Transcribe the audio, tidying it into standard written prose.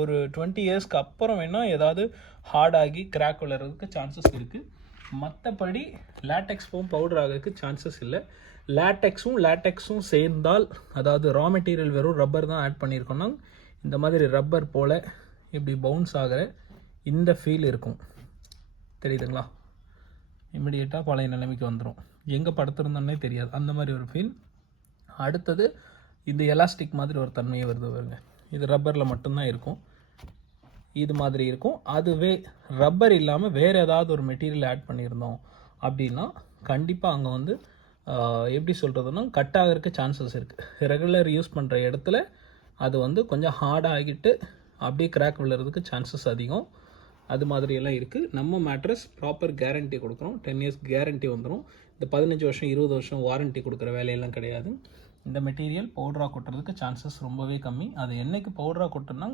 ஒரு 20 இயர்ஸ்க்கு அப்புறம் வேணால் ஏதாவது ஹார்டாகி கிராக் விழுறதுக்கு சான்சஸ் இருக்குது. மற்றபடி லேட்டெக்ஸ் ஃபோம் பவுடர் ஆகிறதுக்கு சான்சஸ் இல்லை. லேட்டெக்ஸும் சேர்ந்தால், அதாவது ரா மெட்டீரியல் வெறும் ரப்பர் தான் ஆட் பண்ணியிருக்கோன்னா இந்த மாதிரி ரப்பர் போல் இப்படி பவுன்ஸ் ஆகிற இந்த ஃபீல் இருக்கும். தெரியுதுங்களா? இமிடியேட்டாக பழைய நிலைமைக்கு வந்துடும். எங்கே படுத்திருந்தோன்னே தெரியாது, அந்த மாதிரி ஒரு ஃபீல். அடுத்தது இந்த எலாஸ்டிக் மாதிரி ஒரு தன்மையை வருது பாருங்க. இது ரப்பரில் மட்டும்தான் இருக்கும், இது மாதிரி இருக்கும். அதுவே ரப்பர் இல்லாமல் வேறு ஏதாவது ஒரு மெட்டீரியல் ஆட் பண்ணியிருந்தோம் அப்படின்னா கண்டிப்பாக அங்கே வந்து எப்படி சொல்கிறதுனா கட் ஆகிறதுக்கு சான்சஸ் இருக்குது. ரெகுலர் யூஸ் பண்ணுற இடத்துல அது வந்து கொஞ்சம் ஹார்டாக ஆகிட்டு அப்படியே கிராக் விழுறதுக்கு சான்சஸ் அதிகம். அது மாதிரியெல்லாம் இருக்குது. நம்ம மேட்ரஸ் ப்ராப்பர் கேரண்டி கொடுக்குறோம். 10 இயர்ஸ் கேரண்டி வந்துடும். இந்த 15 வருஷம் 20 வருஷம் வாரண்ட்டி கொடுக்குற வேலையெல்லாம் கிடையாது. இந்த மெட்டீரியல் பவுடராக கொட்டுறதுக்கு சான்சஸ் ரொம்பவே கம்மி. அது என்றைக்கு பவுடராக கொட்டுனா